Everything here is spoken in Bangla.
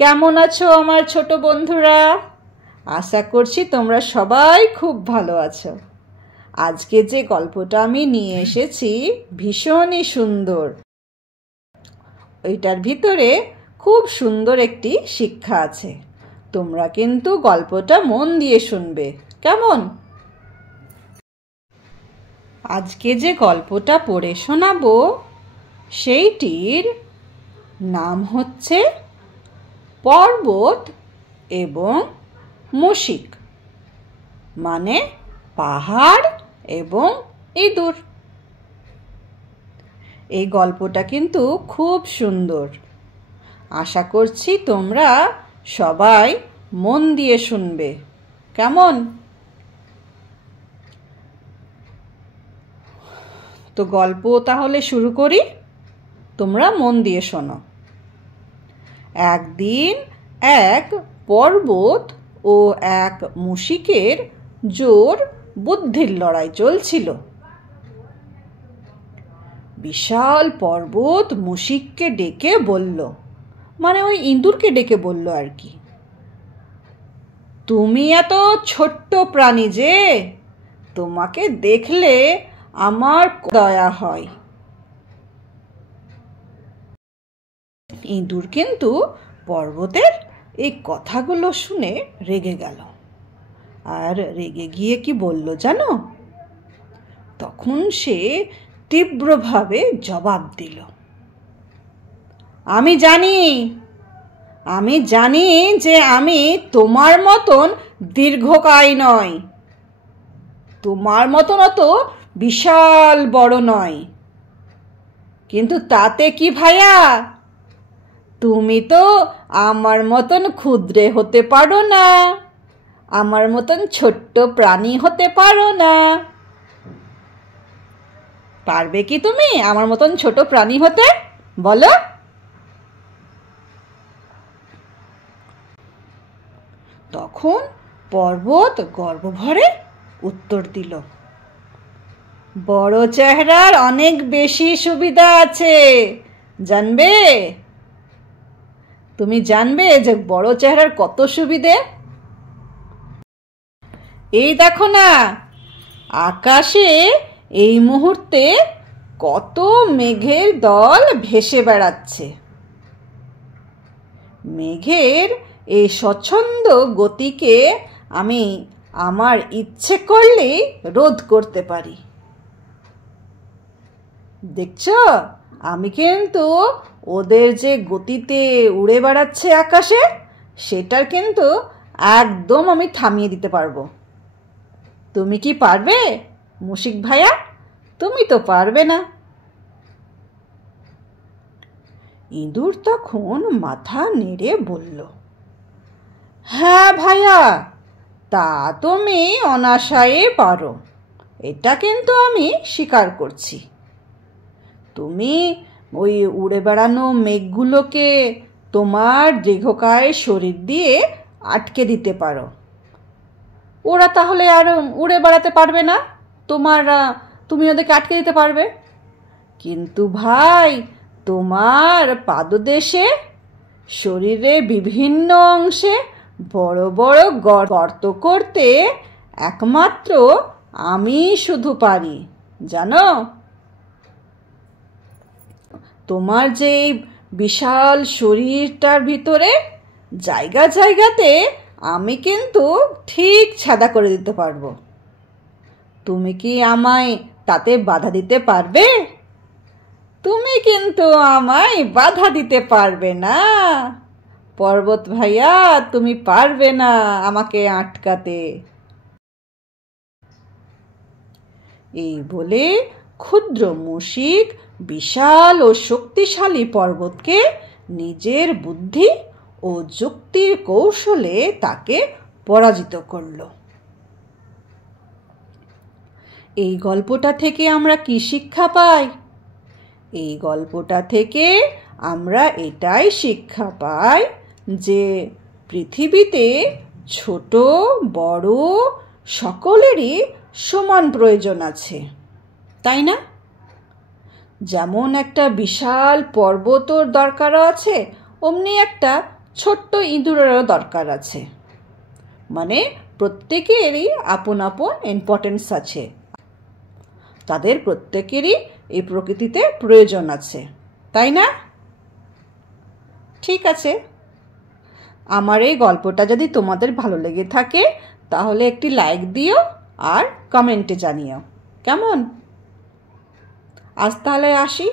কেমন আছো আমার ছোট বন্ধুরা? আশা করছি তোমরা সবাই খুব ভালো আছো। আজকে যে গল্পটা আমি নিয়ে এসেছি ভীষণই সুন্দর। ওইটার ভিতরে খুব সুন্দর একটি শিক্ষা আছে। তোমরা কিন্তু গল্পটা মন দিয়ে শুনবে, কেমন? আজকে যে গল্পটা পড়ে শোনাবো সেইটির নাম হচ্ছে পর্বত এবং মুশিক, মানে পাহাড় এবং ইঁদুর। এই গল্পটা কিন্তু খুব সুন্দর। আশা করছি তোমরা সবাই মন দিয়ে শুনবে, কেমন? তো গল্প তাহলে শুরু করি, তোমরা মন দিয়ে শোনো। একদিন এক পর্বত ও এক মুশিকের জোর বুদ্ধির লড়াই চলছিল। বিশাল পর্বত মুশিককে ডেকে বলল, মানে ওই ইঁদুরকে ডেকে বলল আর কি, তুমি এত ছোট্ট প্রাণী যে, তোমাকে দেখলে আমার দয়া হয়। ইঁদুর কিন্তু পর্বতের এই কথাগুলো শুনে রেগে গেল। আর রেগে গিয়ে কি বলল জানো? তখন সে তীব্রভাবে জবাব দিল, আমি জানি যে আমি তোমার মতন দীর্ঘকায় নয়, তোমার মতন অত বিশাল বড় নয়, কিন্তু তাতে কি ভাইয়া, তুমি তো আমার মতন ক্ষুদ্রে হতে পারো না, আমার মতন ছোট্ট প্রাণী হতে পারো না। পারবে কি তুমি আমার মতন ছোট প্রাণী হতে, বলো? তখন পর্বত গর্বভরে উত্তর দিল, বড় চেহারার অনেক বেশি সুবিধা আছে, জানবে? তুমি জানবে যে বড় চেহারার কত সুবিধে? এই দেখো না, আকাশে এই মুহূর্তে কত মেঘের দল ভেসে বেড়াচ্ছে। মেঘের এই স্বচ্ছন্দ গতিকে আমি আমার ইচ্ছে করলেই রোধ করতে পারি। দেখছো, আমি কিন্তু ওদের যে গতিতে উড়ে বেড়াচ্ছে আকাশে, সেটার কিন্তু একদম আমি থামিয়ে দিতে পারবো। তুমি কি পারবে মুশিক ভাইয়া? তুমি তো পারবে না। ইঁদুর তখন মাথা নেড়ে বলল, হ্যাঁ ভাইয়া, তা তুমি অনায়াসে পারো, এটা কিন্তু আমি স্বীকার করছি। তুমি ওই উড়ে বেড়ানো মেঘগুলোকে তোমার দীর্ঘকায় শরীর দিয়ে আটকে দিতে পারো, ওরা তাহলে আর উড়ে বেড়াতে পারবে না, তুমি ওদেরকে আটকে দিতে পারবে। কিন্তু ভাই, তোমার পাদদেশে শরীরে বিভিন্ন অংশে বড় বড় গর্ত করতে একমাত্র আমি শুধু পারি, জানো? তোমার যে বিশাল শরীরটার ভিতরে জায়গা জায়গাতে আমি কিন্তু ঠিক ছাদা করে দিতে পারবো। তুমি কি আমায় তাতে বাধা দিতে পারবে? তুমি কিন্তু আমায় বাধা দিতে পারবে না পর্বত ভাইয়া, তুমি পারবে না আমাকে আটকাতে। এই বলে ক্ষুদ্র মুশিক বিশাল ও শক্তিশালী পর্বতকে নিজের বুদ্ধি ও যুক্তির কৌশলে তাকে পরাজিত করল। এই গল্পটা থেকে আমরা কি শিক্ষা পাই? এই গল্পটা থেকে আমরা এটাই শিক্ষা পাই যে পৃথিবীতে ছোট বড় সকলেরই সমান প্রয়োজন আছে, তাই না? যেমন একটা বিশাল পর্বতর দরকার আছে, অমনি একটা ছোট্ট ইঁদুরেরও দরকার আছে। মানে প্রত্যেকেরই আপন আপন ইম্পর্টেন্স আছে, তাদের প্রত্যেকেরই এই প্রকৃতিতে প্রয়োজন আছে, তাই না? ঠিক আছে, আমার এই গল্পটা যদি তোমাদের ভালো লেগে থাকে তাহলে একটি লাইক দিও আর কমেন্টে জানিও। কেমন? আজ তাহলে আসি।